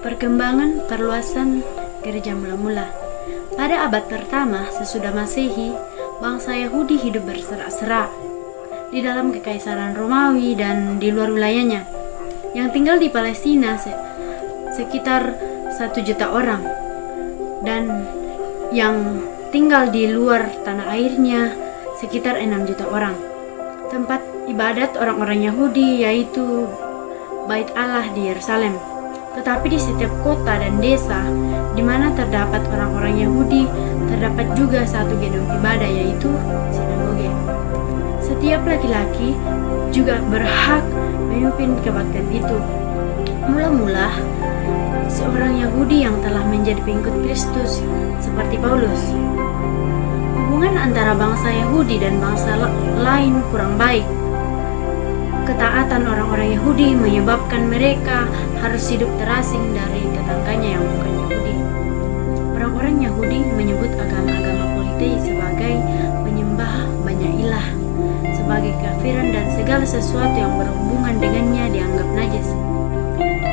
Perkembangan perluasan gereja mula-mula. Pada abad pertama sesudah Masehi, bangsa Yahudi hidup berserak-serak di dalam kekaisaran Romawi dan di luar wilayahnya. Yang tinggal di Palestina sekitar 1 juta orang, dan yang tinggal di luar tanah airnya sekitar 6 juta orang. Tempat ibadat orang-orang Yahudi yaitu Bait Allah di Yerusalem. Tetapi di setiap kota dan desa di mana terdapat orang-orang Yahudi, terdapat juga satu gedung ibadah yaitu sinagoge. Setiap laki-laki juga berhak memimpin kebaktian itu. Mula-mula, seorang Yahudi yang telah menjadi pengikut Kristus seperti Paulus. Hubungan antara bangsa Yahudi dan bangsa lain kurang baik. Ketaatan orang-orang Yahudi menyebabkan mereka harus hidup terasing dari tetangganya yang bukan Yahudi. Orang-orang Yahudi menyebut agama-agama politeis sebagai penyembah banyak ilah, sebagai kafiran, dan segala sesuatu yang berhubungan dengannya dianggap najis.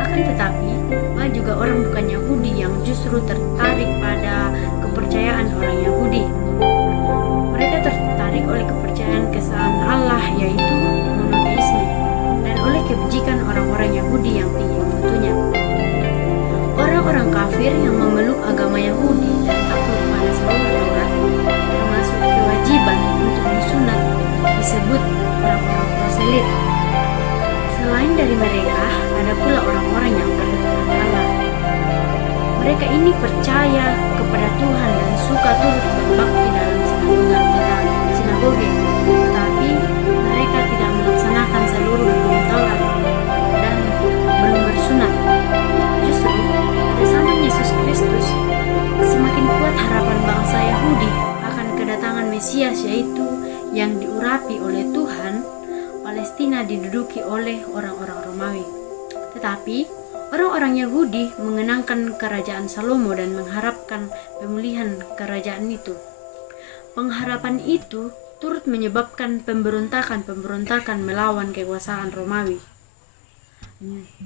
Akan tetapi, banyak juga orang bukan Yahudi yang justru tertarik pada kepercayaan orang Yahudi. Mereka tertarik oleh kepercayaan kesalahan Allah yaitu monoteisme, dan oleh kebajikan orang-orang Yahudi yang tinggi mutunya. Orang-orang kafir yang memeluk agama Yahudi dan takut pada seluruh Taurat, termasuk kewajiban untuk disunat, disebut orang-orang proselit. Selain dari mereka, ada pula orang-orang yang takut akan Allah. Mereka ini percaya kepada Tuhan dan suka turut berbakti dalam sinagoge, tetapi mereka tidak melaksanakan seluruh hukum Taurat dan belum bersunat. Justru pada zaman Yesus Kristus, semakin kuat harapan bangsa Yahudi akan kedatangan Mesias, yaitu yang diurapi oleh Tuhan. Palestina diduduki oleh orang-orang Romawi. Tetapi orang-orang Yahudi mengenangkan kerajaan Salomo dan mengharapkan pemulihan kerajaan itu. Pengharapan itu turut menyebabkan pemberontakan melawan kekuasaan Romawi.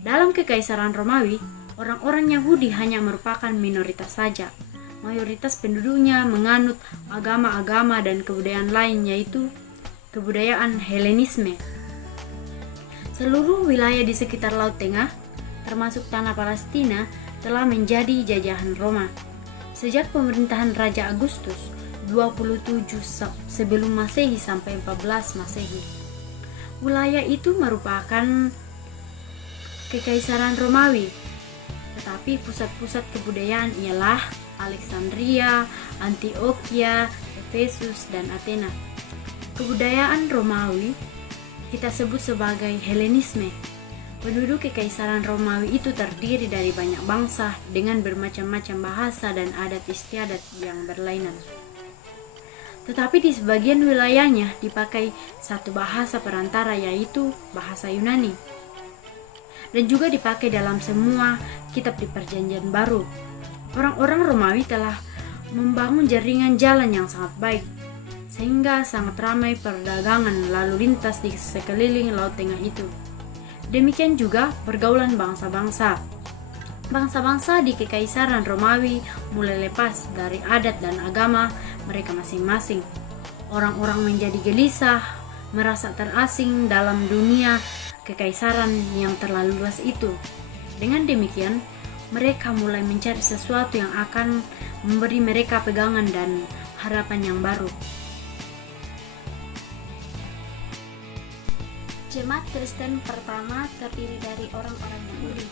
Dalam kekaisaran Romawi, orang-orang Yahudi hanya merupakan minoritas saja. Mayoritas penduduknya menganut agama-agama dan kebudayaan lain, yaitu kebudayaan Helenisme. Seluruh wilayah di sekitar Laut Tengah, termasuk tanah Palestina, telah menjadi jajahan Roma. Sejak pemerintahan Raja Agustus 27 sebelum Masehi sampai 14 Masehi. Wilayah itu merupakan kekaisaran Romawi, tetapi pusat-pusat kebudayaan ialah Alexandria, Antioquia, Efesus, dan Athena. Kebudayaan Romawi kita sebut sebagai Helenisme. Penduduk kekaisaran Romawi itu terdiri dari banyak bangsa dengan bermacam-macam bahasa dan adat istiadat yang berlainan. Tetapi di sebagian wilayahnya dipakai satu bahasa perantara, yaitu bahasa Yunani, dan juga dipakai dalam semua kitab di Perjanjian Baru. Orang-orang Romawi telah membangun jaringan jalan yang sangat baik, sehingga sangat ramai perdagangan lalu lintas di sekeliling Laut Tengah itu. Demikian juga pergaulan bangsa-bangsa. Bangsa-bangsa di kekaisaran Romawi mulai lepas dari adat dan agama mereka masing-masing. Orang-orang menjadi gelisah, merasa terasing dalam dunia kekaisaran yang terlalu luas itu. Dengan demikian, mereka mulai mencari sesuatu yang akan memberi mereka pegangan dan harapan yang baru. Jemaat Kristen pertama terdiri dari orang-orang Yahudi.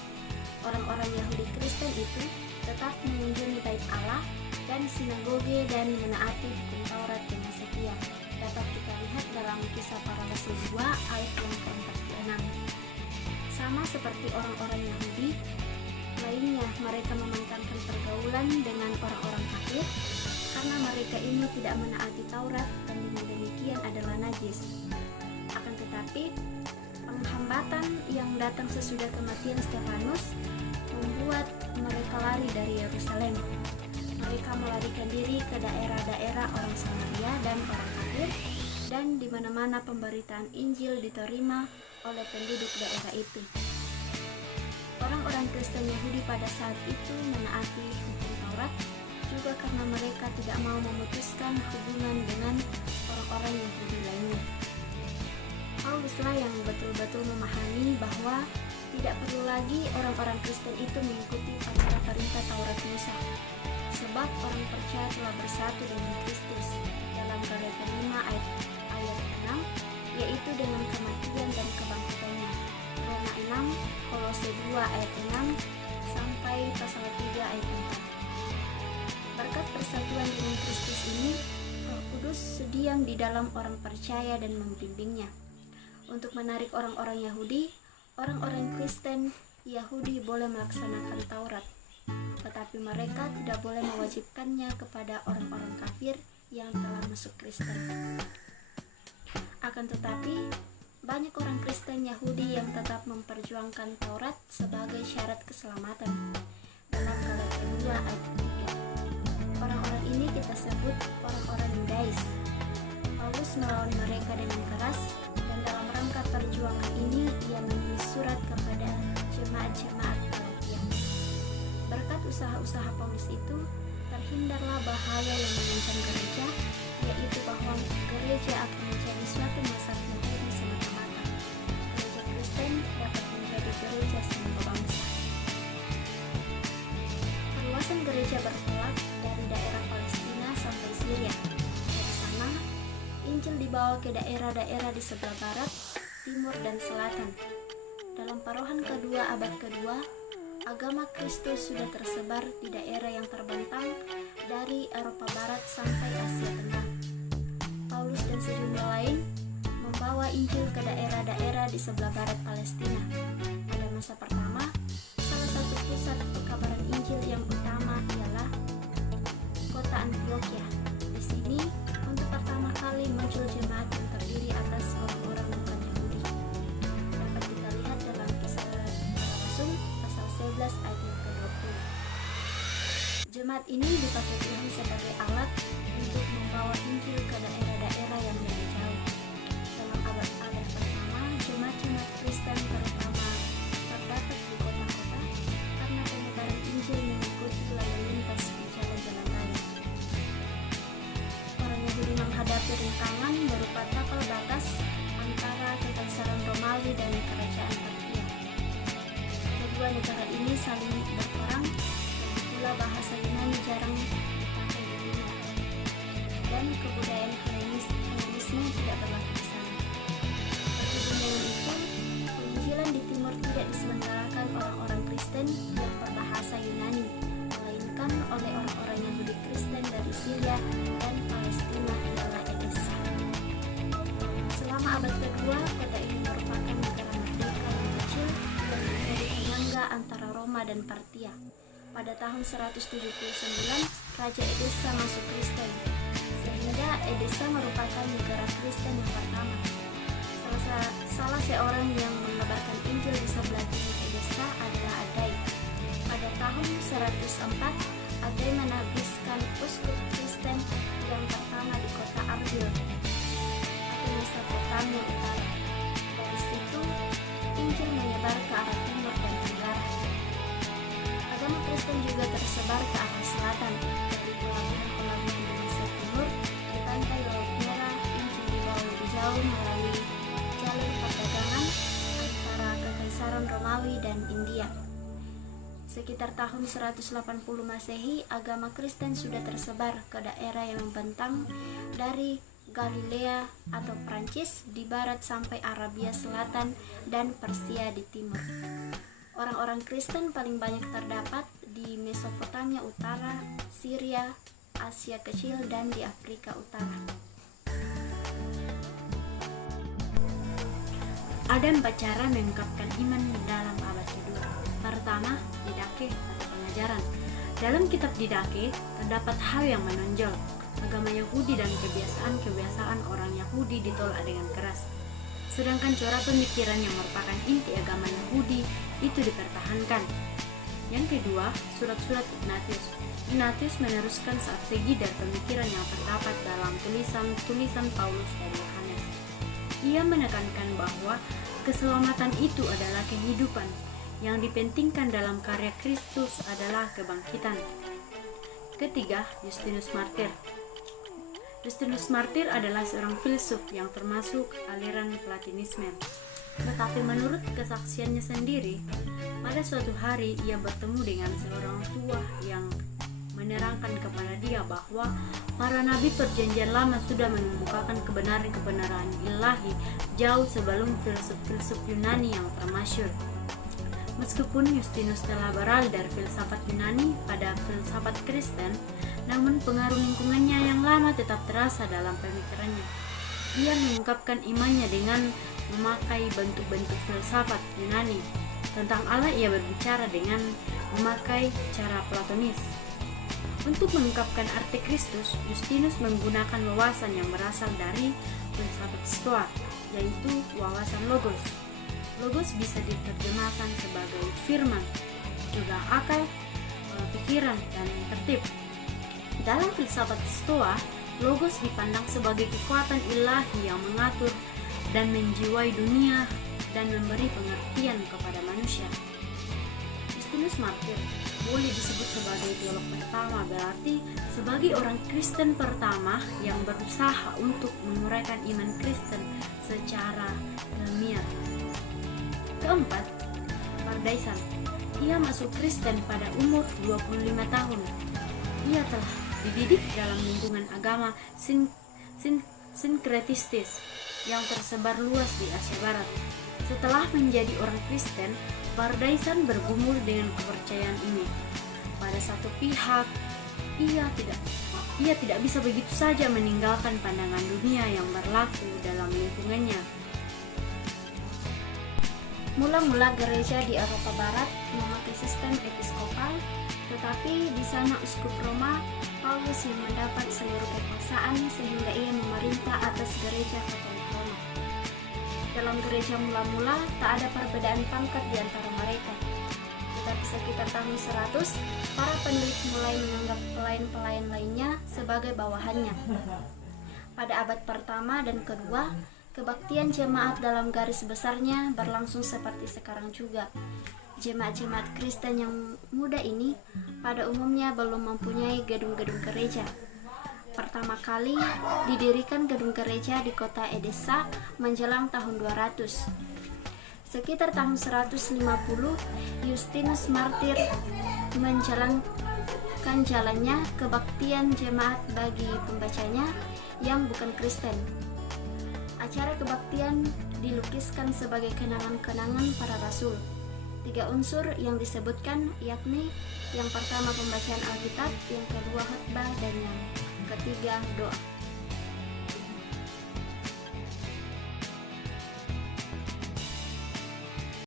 Orang-orang Yahudi Kristen itu tetap mengunjungi Bait Allah dan sinagoge dan menaati hukum Taurat dengan setia. Dapat kita lihat dalam Kisah Para Rasul 2 ayat yang ke-46. Sama seperti orang-orang Yahudi lainnya, mereka memantapkan pergaulan dengan orang-orang kafir karena mereka ini tidak menaati Taurat dan dengan demikian adalah najis. Akan tetapi, penghambatan yang datang sesudah kematian Stefanus membuat mereka lari dari Yerusalem. Mereka melarikan diri ke daerah-daerah orang Samaria dan orang kafir, dan di mana-mana pemberitaan Injil diterima oleh penduduk daerah itu. Orang-orang Kristen Yahudi pada saat itu menaati hukum Taurat juga karena mereka tidak mau memutuskan hubungan dengan orang-orang Yahudi lainnya. Pauluslah yang betul-betul memahami bahwa tidak perlu lagi orang-orang Kristen itu mengikuti perintah Taurat Musa, sebab orang percaya telah bersatu dengan Kristus dalam Galatia 5 ayat 6, yaitu dengan kematian dan kebangkitannya. Roma 6, Kolose 2 ayat 6 sampai pasal 3 ayat 4. Berkat persatuan dengan Kristus ini, Roh Kudus sediam di dalam orang percaya dan membimbingnya. Untuk menarik orang-orang Yahudi, orang-orang Kristen Yahudi boleh melaksanakan Taurat, tetapi mereka tidak boleh mewajibkannya kepada orang-orang kafir yang telah masuk Kristen. Akan tetapi, banyak orang Kristen Yahudi yang tetap memperjuangkan Taurat sebagai syarat keselamatan. Dalam Galatia 2 ayat 3, orang-orang ini kita sebut orang-orang Yudais. Paulus melawan mereka dengan keras, dan dalam rangka perjuangan ini ia menulis surat kepada jemaat-jemaat Galatia. Berkat usaha-usaha Paulus itu, terhindarlah bahaya yang mengancam gereja, yaitu bahwa gereja akan menjadi suatu masyarakat Yahudi semata-mata. Gereja Kristen dapat menjadi gereja semua bangsa. Perluasan gereja bertolak dari daerah Palestina sampai Syria. Dari sana, Injil dibawa ke daerah-daerah di sebelah barat, timur, dan selatan. Dalam paruhan kedua abad kedua, agama Kristus sudah tersebar di daerah yang terbentang dari Eropa Barat sampai Asia Tengah. Paulus dan sejumlah lain membawa Injil ke daerah-daerah di sebelah barat Palestina. Pada masa pertama, salah satu pusat pekabaran Injil yang utama ialah kota Antioquia. Di sini, untuk pertama kali muncul jemaat yang terdiri atas orang-orang bukan Yahudi. Dapat kita lihat dalam Kisah Para Rasul pasal 11 ayat yang ke-20. Jemaat ini dipakai Tuhan sebagai alat untuk membawa Injil ke daerah-daerah yang lebih jauh. Dalam abad-abad pertama, jemaat-jemaat Kristen terutama terdapat di kota-kota karena penyebaran Injil mengikuti lalu lintas di jalan-jalan raya. Orang Yahudi menghadapi rintangan berupa tapal batas antara Kekaisaran Romawi dan Kerajaan Partia. Kedua negara ini saling berperang, dan pula bahasa Yunani jarang dipakai di dunia, dan kebudayaan Hellenisme tidak berlaku di sana. Berbeda dengan itu, penginjilan di timur tidak diselenggarakan orang-orang Kristen yang berbahasa Yunani, melainkan oleh orang-orang Yahudi Kristen dari Syria dan Palestina ialah Edessa. Selama abad kedua, kota ini merupakan negara merdeka yang kecil yang menjadi penyangga antara Roma dan Partia. Pada tahun 179, Raja Edessa masuk Kristen, sehingga Edessa merupakan negara Kristen yang pertama. Salah seorang yang mengabarkan Injil di sebelah timur Edessa adalah Adai. Pada tahun 104, Adai menabiskan uskup Kristen yang pertama di kota Arbil, atau Mesopotamia Utara. Dari situ, Injil menyebar ke arah timur dan tenggara. Agama Kristen juga tersebar ke arah selatan, dari pelabuhan-pelabuhan di Mesir Timur, di pantai Laut Merah. Injil dibawa lebih jauh melalui jalur perdagangan antara Kekaisaran Romawi dan India. Sekitar tahun 180 Masehi, agama Kristen sudah tersebar ke daerah yang membentang dari Galilea atau Prancis di barat sampai Arabia Selatan dan Persia di timur. Orang-orang Kristen paling banyak terdapat di Mesopotamia Utara, Syria, Asia Kecil, dan di Afrika Utara. Ada 4 cara mengungkapkan iman dalam abad kedua. Pertama, didake atau pengajaran. Dalam kitab Didake terdapat hal yang menonjol. Agama Yahudi dan kebiasaan-kebiasaan orang Yahudi ditolak dengan keras. Sedangkan corak pemikiran yang merupakan inti agama Yahudi itu dipertahankan. Yang kedua, surat-surat Ignatius. Ignatius meneruskan segi dari pemikiran yang terdapat dalam tulisan Paulus dan Yohanes. Ia menekankan bahwa keselamatan itu adalah kehidupan yang dipentingkan dalam karya Kristus adalah kebangkitan. Ketiga, Justinus Martir. Justinus Martir adalah seorang filsuf yang termasuk aliran Platonisme. Tetapi menurut kesaksiannya sendiri, pada suatu hari ia bertemu dengan seorang tua yang menerangkan kepada dia bahwa para nabi perjanjian lama sudah mengemukakan kebenaran-kebenaran ilahi jauh sebelum filsuf-filsuf Yunani yang termasyhur. Meskipun Justinus telah beralih dari filsafat Yunani pada filsafat Kristen, namun pengaruh lingkungannya yang lama tetap terasa dalam pemikirannya. Ia mengungkapkan imannya dengan memakai bentuk-bentuk filsafat Yunani. Tentang Allah ia berbicara dengan memakai cara Platonis. Untuk mengungkapkan arti Kristus, Justinus menggunakan wawasan yang berasal dari filsafat Stoa, yaitu wawasan logos. Logos bisa diterjemahkan sebagai firman, juga akal, pikiran, dan tertib. Dalam filsafat Stoa, logos dipandang sebagai kekuatan ilahi yang mengatur dan menjiwai dunia dan memberi pengertian kepada manusia. Justinus Martir boleh disebut sebagai teolog pertama, berarti sebagai orang Kristen pertama yang berusaha untuk menguraikan iman Kristen secara ilmiah. Keempat, Bardaisan. Ia masuk Kristen pada umur 25 tahun. Ia telah dididik dalam lingkungan agama sinkretistis yang tersebar luas di Asia Barat. Setelah menjadi orang Kristen, Bardaisan bergumul dengan kepercayaan ini. Pada satu pihak, ia tidak bisa begitu saja meninggalkan pandangan dunia yang berlaku dalam lingkungannya. Mula-mula gereja di Eropa Barat memakai sistem episkopal, tetapi di sana uskup Roma, Paulus yang mendapat seluruh kekuasaan sehingga ia memerintah atas gereja Katolik Roma. Dalam gereja mula-mula tak ada perbedaan pangkat di antara mereka. Tetapi sekitar tahun 100, para peneliti mulai menganggap pelayan-pelayan lainnya sebagai bawahannya. Pada abad pertama dan kedua, kebaktian jemaat dalam garis besarnya berlangsung seperti sekarang juga. Jemaat-jemaat Kristen yang muda ini pada umumnya belum mempunyai gedung-gedung gereja. Pertama kali didirikan gedung gereja di kota Edessa menjelang tahun 200. Sekitar tahun 150, Justinus Martir menjalankan jalannya kebaktian jemaat bagi pembacanya yang bukan Kristen. Acara kebaktian dilukiskan sebagai kenangan-kenangan para rasul. 3 unsur yang disebutkan yakni yang pertama pembacaan Alkitab, yang kedua khotbah, dan yang ketiga doa.